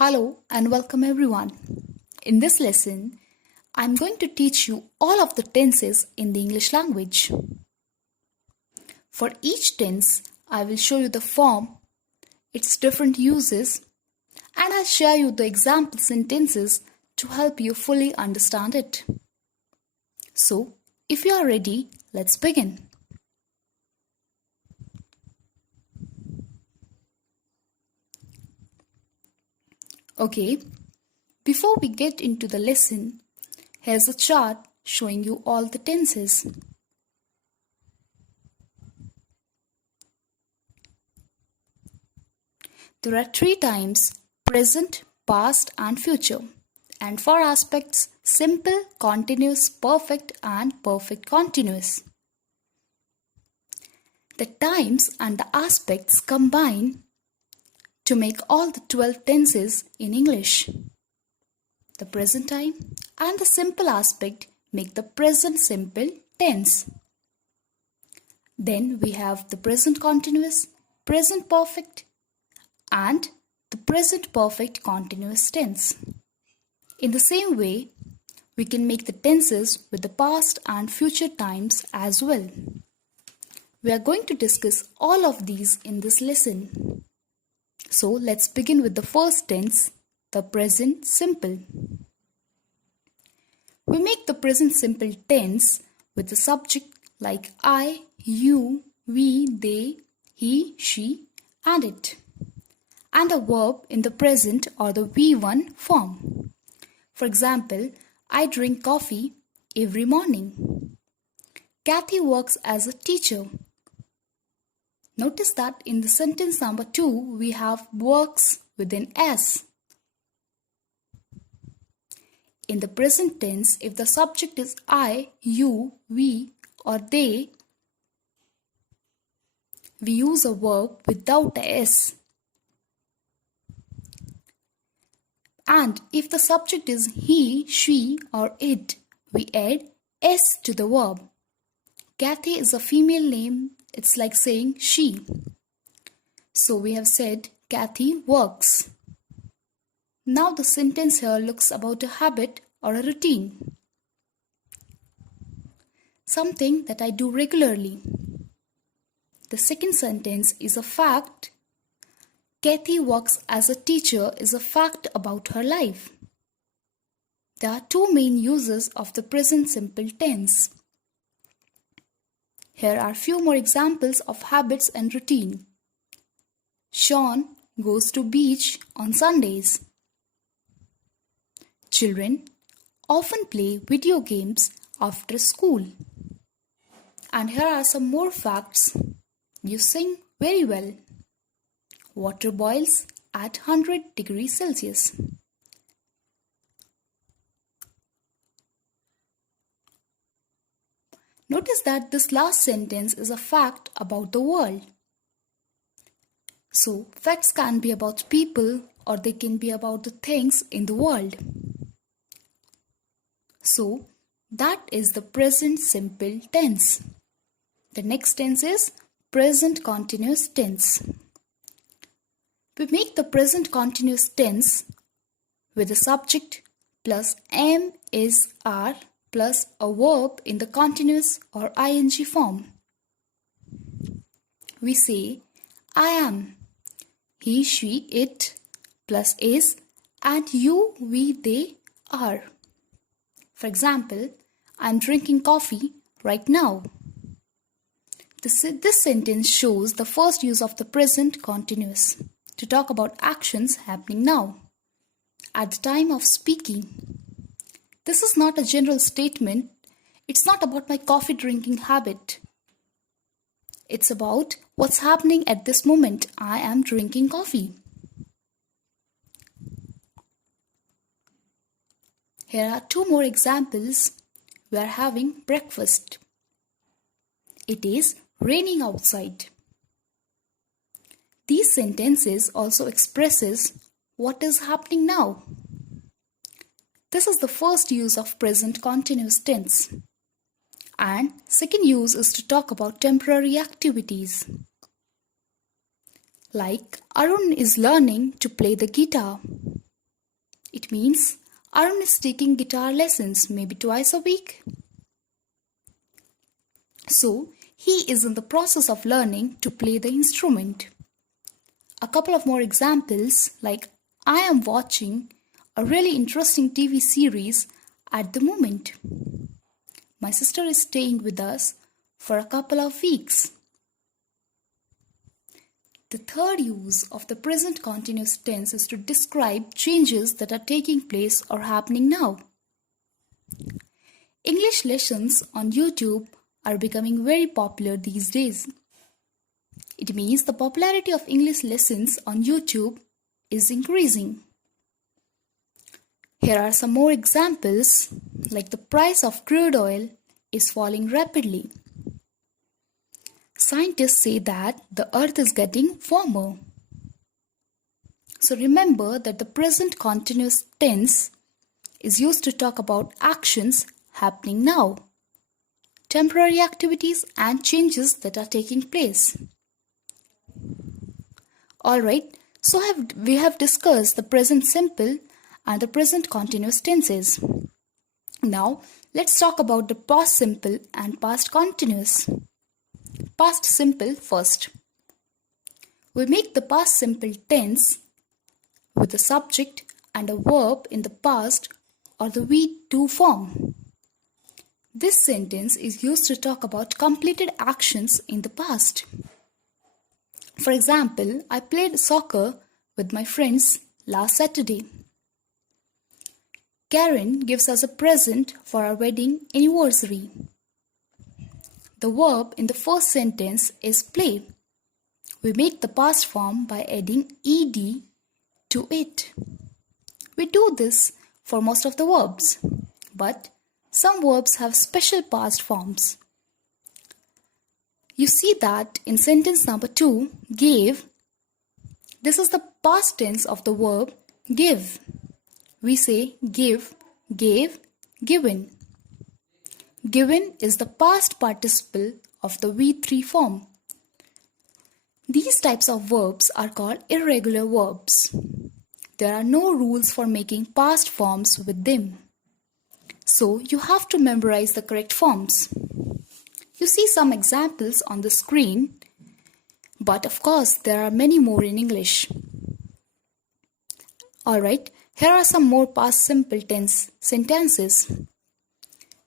Hello and welcome everyone. In this lesson, I'm going to teach you all of the tenses in the English language. For each tense, I will show you the form, its different uses, and I'll share you the example sentences to help you fully understand it. So, if you are ready, let's begin. Okay, before we get into the lesson, here's a chart showing you all the tenses. There are three times: present, past and future, and four aspects: simple, continuous, perfect and perfect continuous. The times and the aspects combine to make all the 12 tenses in English. The present time and the simple aspect make the present simple tense. Then we have the present continuous, present perfect and the present perfect continuous tense. In the same way, we can make the tenses with the past and future times as well. We are going to discuss all of these in this lesson. So let's begin with the first tense, the present simple. We make the present simple tense with the subject like I, you, we, they, he, she, and it, and a verb in the present or the V1 form. For example, I drink coffee every morning. Kathy works as a teacher. Notice that in the sentence number 2, we have works with an S. In the present tense, if the subject is I, you, we, or they, we use a verb without the S. And if the subject is he, she, or it, we add S to the verb. Kathy is a female name. It's like saying she. So we have said Kathy works. Now the sentence here looks about a habit or a routine. Something that I do regularly. The second sentence is a fact. Kathy works as a teacher is a fact about her life. There are two main uses of the present simple tense. Here are few more examples of habits and routine. Sean goes to beach on Sundays. Children often play video games after school. And here are some more facts. You sing very well. Water boils at 100 degrees Celsius. Notice that this last sentence is a fact about the world. So, facts can be about people or they can be about the things in the world. So, that is the present simple tense. The next tense is present continuous tense. We make the present continuous tense with the subject plus am, is, are plus a verb in the continuous or ing form. We say I am, he, she, it plus is, and you, we, they, are. For example, I'm drinking coffee right now. This sentence shows the first use of the present continuous to talk about actions happening now, at the time of speaking. This is not a general statement. It's not about my coffee drinking habit. It's about what's happening at this moment. I am drinking coffee. Here are two more examples. We are having breakfast. It is raining outside. These sentences also expresses what is happening now. This is the first use of present continuous tense. And second use is to talk about temporary activities. Like Arun is learning to play the guitar. It means Arun is taking guitar lessons maybe twice a week. So, he is in the process of learning to play the instrument. A couple of more examples like I am watching a really interesting TV series at the moment. My sister is staying with us for a couple of weeks. The third use of the present continuous tense is to describe changes that are taking place or happening now. English lessons on YouTube are becoming very popular these days. It means the popularity of English lessons on YouTube is increasing. Here are some more examples, like the price of crude oil is falling rapidly. Scientists say that the earth is getting warmer. So remember that the present continuous tense is used to talk about actions happening now, temporary activities and changes that are taking place. Alright, so we have discussed the present simple and the present continuous tenses. Now, let's talk about the past simple and past continuous. Past simple first. We make the past simple tense with a subject and a verb in the past or the we-to form. This sentence is used to talk about completed actions in the past. For example, I played soccer with my friends last Saturday. Karen gives us a present for our wedding anniversary. The verb in the first sentence is play. We make the past form by adding ed to it. We do this for most of the verbs, but some verbs have special past forms. You see that in sentence number 2, gave, this is the past tense of the verb give. We say give, gave, given. Given is the past participle of the V3 form. These types of verbs are called irregular verbs. There are no rules for making past forms with them. So you have to memorize the correct forms. You see some examples on the screen, but of course there are many more in English. Alright, here are some more past simple tense sentences.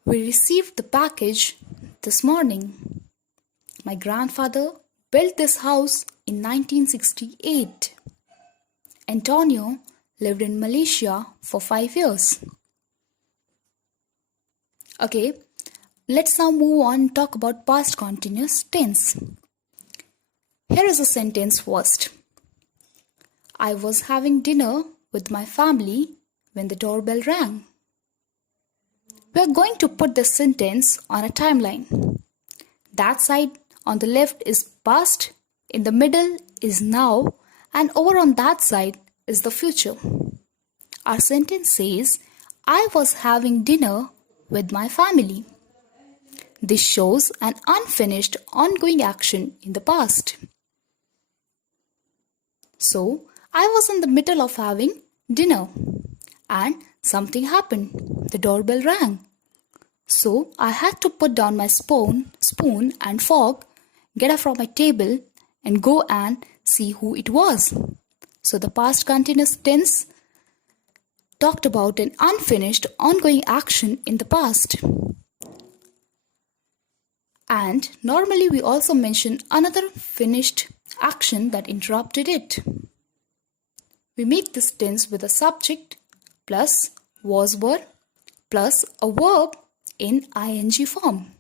We received the package this morning. My grandfather built this house in 1968. Antonio lived in Malaysia for 5 years. Okay, let's now move on and talk about past continuous tense. Here is a sentence first. I was having dinner with my family when the doorbell rang. We are going to put this sentence on a timeline. That side on the left is past, in the middle is now, and over on that side is the future. Our sentence says, I was having dinner with my family. This shows an unfinished ongoing action in the past. So, I was in the middle of having dinner and something happened. The doorbell rang. So I had to put down my spoon and fork, get up from my table and go and see who it was. So the past continuous tense talked about an unfinished ongoing action in the past. And normally we also mention another finished action that interrupted it. We make this tense with a subject plus was were plus a verb in ing form.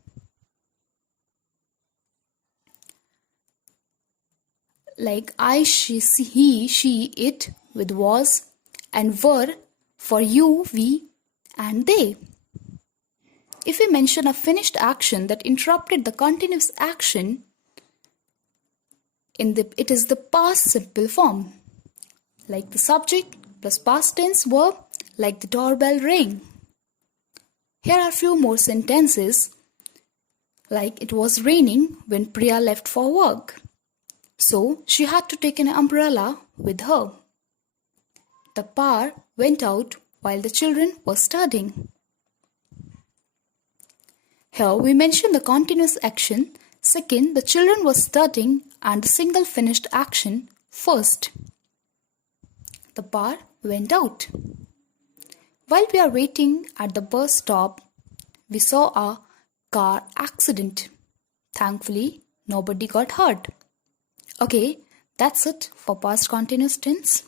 Like I, she, he, she, it with was and were for you, we and they. If we mention a finished action that interrupted the continuous action, it is the past simple form. Like the subject plus past tense verb, like the doorbell rang. Here are a few more sentences, like it was raining when Priya left for work. So she had to take an umbrella with her. The power went out while the children were studying. Here we mention the continuous action. Second, the children were studying, and the single finished action first. The power went out. While we are waiting at the bus stop, we saw a car accident. Thankfully, nobody got hurt. Okay, that's it for past continuous tense.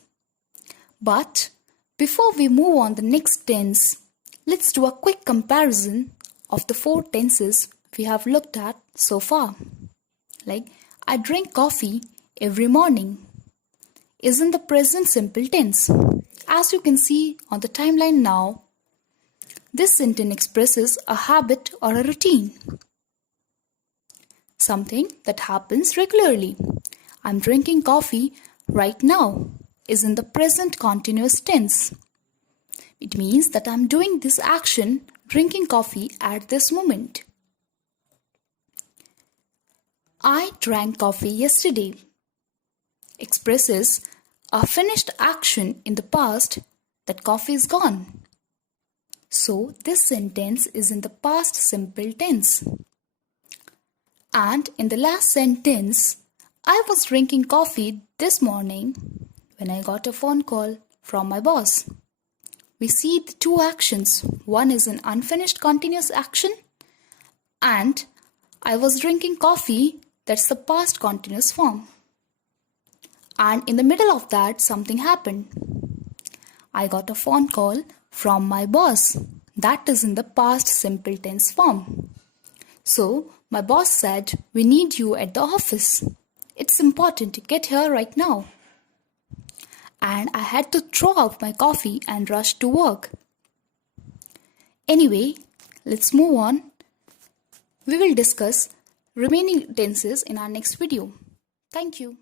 But before we move on the next tense, let's do a quick comparison of the 4 tenses we have looked at so far. Like, I drink coffee every morning is in the present simple tense. As you can see on the timeline now, this sentence expresses a habit or a routine. Something that happens regularly. I'm drinking coffee right now is in the present continuous tense. It means that I'm doing this action, drinking coffee, at this moment. I drank coffee yesterday expresses a finished action in the past, that coffee is gone. So this sentence is in the past simple tense. And in the last sentence, I was drinking coffee this morning when I got a phone call from my boss. We see the 2 actions. One is an unfinished continuous action, and I was drinking coffee, that's the past continuous form. And in the middle of that, something happened. I got a phone call from my boss. That is in the past simple tense form. So, my boss said, we need you at the office. It's important to get here right now. And I had to throw out my coffee and rush to work. Anyway, let's move on. We will discuss remaining tenses in our next video. Thank you.